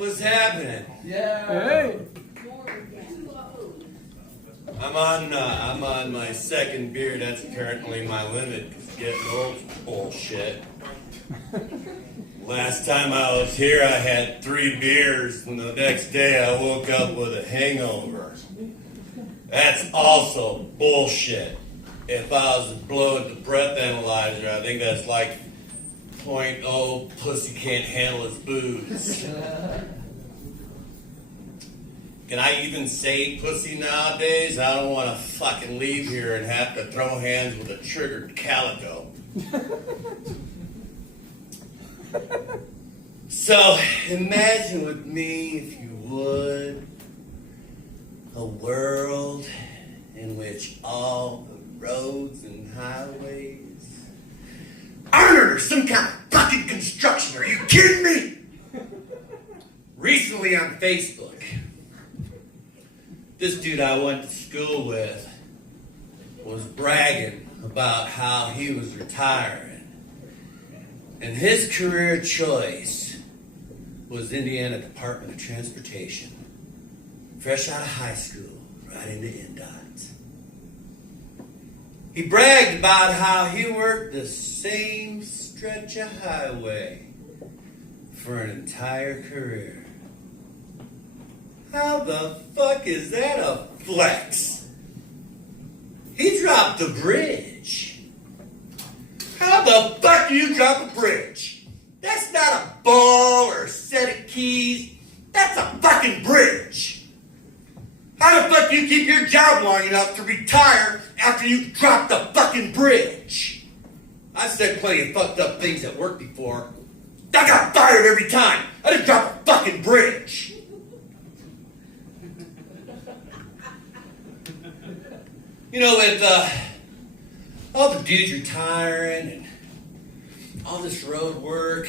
What's happening? Yeah. Hey. I'm on my second beer. That's currently my limit. It's getting old bullshit. Last time I was here, I had 3 beers, and the next day I woke up with a hangover. That's also bullshit. If I was blowing the breath analyzer, I think that's like 0.0 pussy can't handle his booze. Can I even say pussy nowadays? I don't want to fucking leave here and have to throw hands with a triggered calico. So, imagine with me, if you would, a world in which all the roads and highways aren't under some kind of fucking construction. Are you kidding me? Recently on Facebook, this dude I went to school with was bragging about how he was retiring. And his career choice was Indiana Department of Transportation. Fresh out of high school, right into indot. He bragged about how he worked the same stretch of highway for an entire career. How the fuck is that a flex? He dropped the bridge. How the fuck do you drop a bridge? That's not a ball or a set of keys. That's a fucking bridge. How the fuck do you keep your job long enough to retire after you drop the fucking bridge? I've said plenty of fucked up things at work before. I got fired every time. I didn't drop a fucking bridge. You know, with all the dudes retiring and all this road work,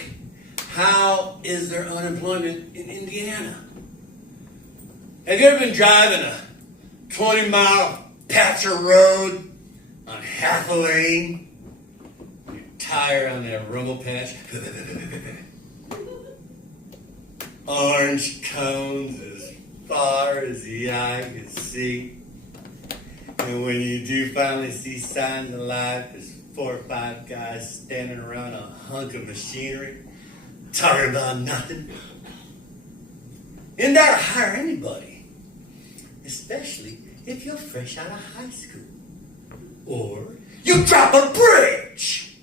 how is there unemployment in Indiana? Have you ever been driving a 20-mile patch of road on half a lane? Your tire on that rumble patch. Orange cones as far as the eye can see. And when you do finally see signs of life, there's 4 or 5 guys standing around a hunk of machinery, talking about nothing. Isn't that to hire anybody? Especially if you're fresh out of high school. Or you drop a bridge!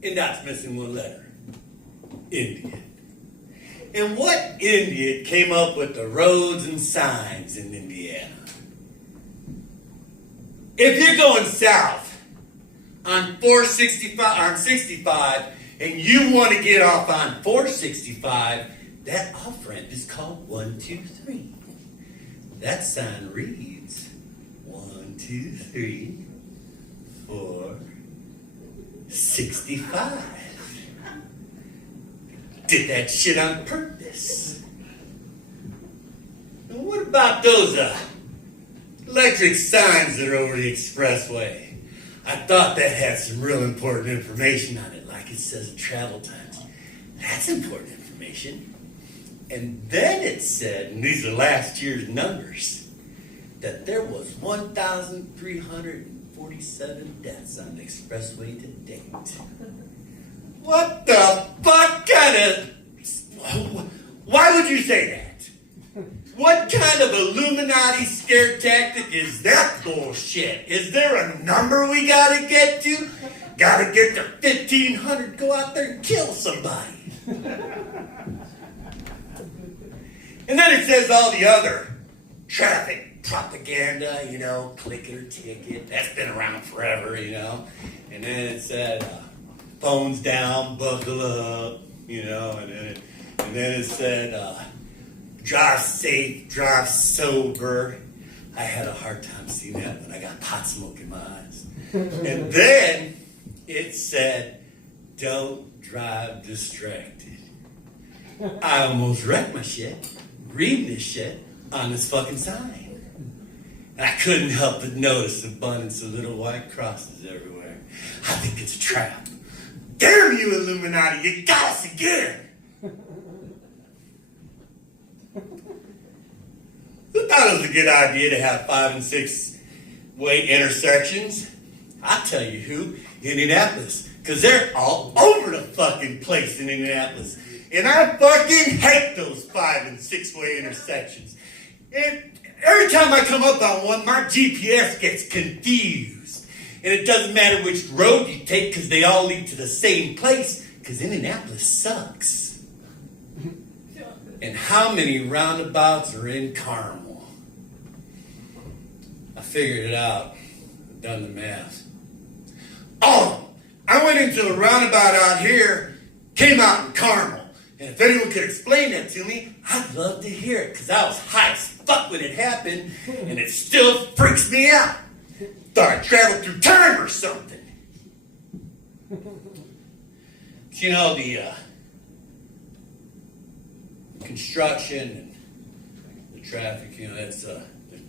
Indot's missing one letter. Indian. And what Indian came up with the roads and signs in Indiana? If you're going south on 65, and you want to get off on 465, that off-ramp is called 123. That sign reads 1, 2, 3, 4, 65. Did that shit on purpose. And what about those electric signs that are over the expressway? I thought that had some real important information on it, like it says travel times. That's important information. And then it said, and these are last year's numbers, that there was 1,347 deaths on the expressway to date. What the fuck kind of... Why would you say that? What kind of Illuminati scare tactic is that bullshit? Is there a number we gotta get to? Gotta get to 1,500, go out there and kill somebody. And then it says all the other traffic propaganda, you know, click it or ticket. That's been around forever, you know. And then it said, phones down, buckle up, you know. And then it said, drive safe, drive sober. I had a hard time seeing that when I got pot smoke in my eyes. And then it said, don't drive distracted. I almost wrecked my shit reading this shit on this fucking sign. And I couldn't help but notice the abundance of little white crosses everywhere. I think it's a trap. Damn you, Illuminati, you got us again. thought it was a good idea to have 5 and 6 way intersections. I'll tell you who, Indianapolis. Because they're all over the fucking place in Indianapolis. And I fucking hate those 5 and 6 way intersections. And every time I come up on one, my GPS gets confused. And it doesn't matter which road you take because they all lead to the same place. Because Indianapolis sucks. And how many roundabouts are in Carmel? I figured it out. I've done the math. Oh! I went into a roundabout out here, came out in Carmel. And if anyone could explain that to me, I'd love to hear it, because I was high as fuck when it happened, and it still freaks me out. Thought I traveled through time or something. But you know, the construction and the traffic, you know, that's the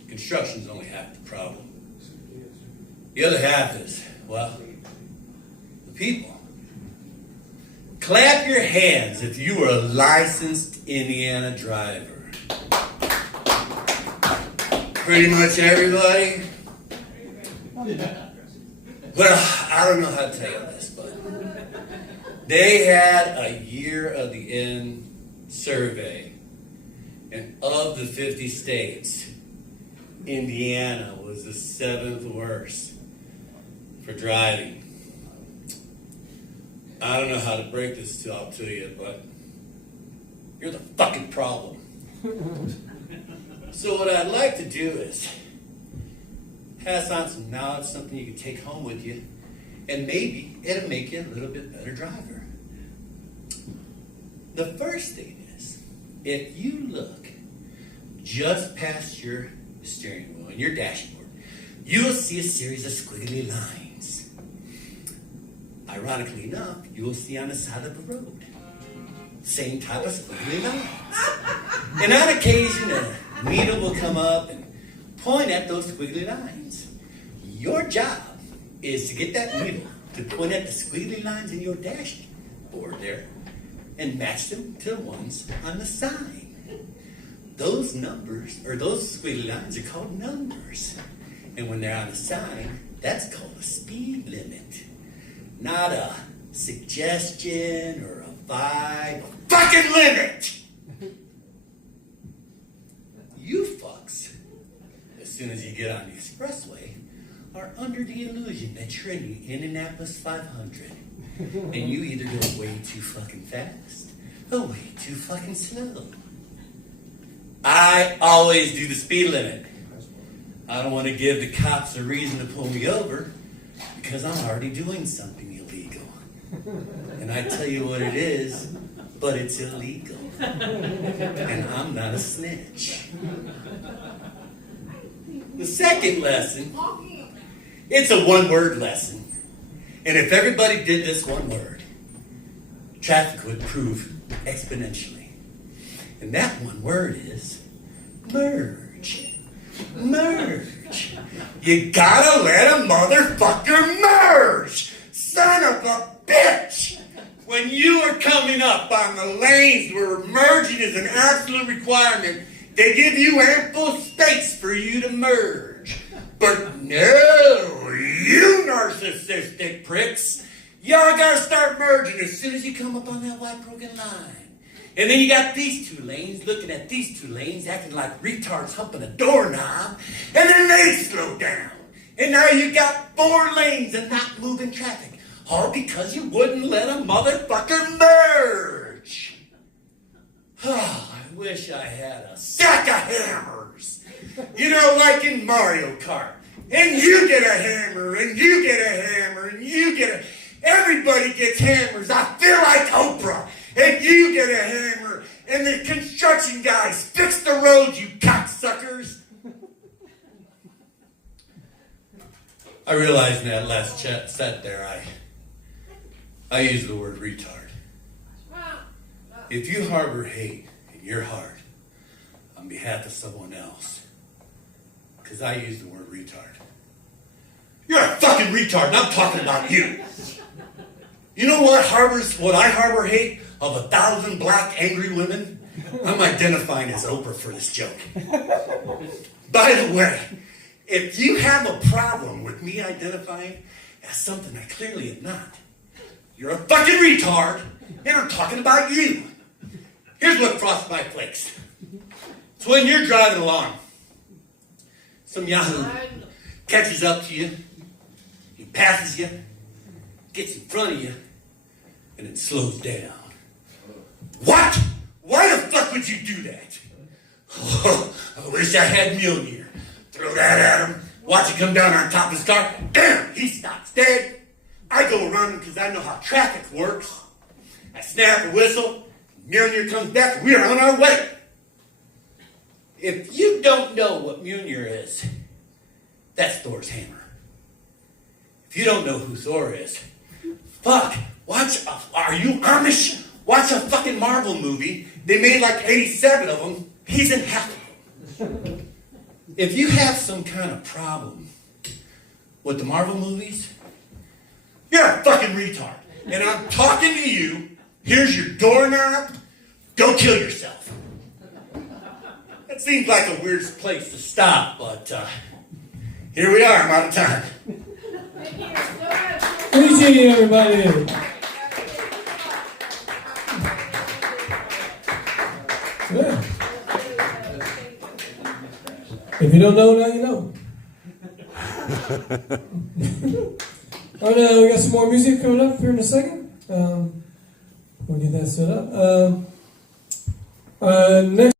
construction's only half the problem. The other half is, well, people. Clap your hands if you are a licensed Indiana driver. Pretty much everybody. Well, I don't know how to tell you this, but they had a year of the end survey, and of the 50 states, Indiana was the 7th worst for driving. I don't know how to break this out to you, but you're the fucking problem. So what I'd like to do is pass on some knowledge, something you can take home with you, and maybe it'll make you a little bit better driver. The first thing is, if you look just past your steering wheel and your dashboard, you'll see a series of squiggly lines. Ironically enough, you will see on the side of the road same type of squiggly lines. And on occasion, a needle will come up and point at those squiggly lines. Your job is to get that needle to point at the squiggly lines in your dashboard there and match them to the ones on the sign. Those numbers, or those squiggly lines, are called numbers. And when they're on the sign, that's called a speed limit. Not a suggestion or a vibe. A fucking limit! You fucks, as soon as you get on the expressway, are under the illusion that you're in the Indianapolis 500. And you either go way too fucking fast or way too fucking slow. I always do the speed limit. I don't want to give the cops a reason to pull me over because I'm already doing something illegal. And I tell you what it is, but it's illegal. And I'm not a snitch. The second lesson, it's a one-word lesson. And if everybody did this one word, traffic would improve exponentially. And that one word is merge. Merge. You gotta let a motherfucker merge. Son of a bitch. When you are coming up on the lanes where merging is an absolute requirement, they give you ample space for you to merge. But no, you narcissistic pricks, y'all gotta start merging as soon as you come up on that white broken line. And then you got these two lanes looking at these two lanes acting like retards humping a doorknob, and then they slow down. And now you got 4 lanes and not moving traffic, all because you wouldn't let a motherfucker merge. Oh, I wish I had a sack of hammers. You know, like in Mario Kart. And you get a hammer, and you get a hammer, and you get a... Everybody gets hammers. I feel like Oprah. And you get a hammer, and the construction guys fix the roads, you cocksuckers. I realized in that last set there, I used the word retard. If you harbor hate in your heart on behalf of someone else, because I used the word retard, you're a fucking retard, and I'm talking about you. You know what I harbor hate of 1,000 black angry women? I'm identifying as Oprah for this joke. By the way, if you have a problem with me identifying as something I clearly am not, you're a fucking retard, and I'm talking about you. Here's what frosts my flakes. It's when you're driving along. Some yahoo catches up to you, he passes you, gets in front of you, and then slows down. What? Why the fuck would you do that? Oh, I wish I had Mjolnir. Throw that at him, watch it come down on top of his car, damn, he stops dead. I go running because I know how traffic works. I snap a whistle, Mjolnir comes back, we're on our way. If you don't know what Mjolnir is, that's Thor's hammer. If you don't know who Thor is, fuck, are you Amish? Watch a fucking Marvel movie. They made like 87 of them. He's in half of them. If you have some kind of problem with the Marvel movies, you're a fucking retard. And I'm talking to you. Here's your doorknob. Go kill yourself. That seems like a weird place to stop, but here we are. I'm out of time. Appreciate you, everybody. Yeah. If you don't know, now you know. All right, we got some more music coming up here in a second. We'll get that set up. Next.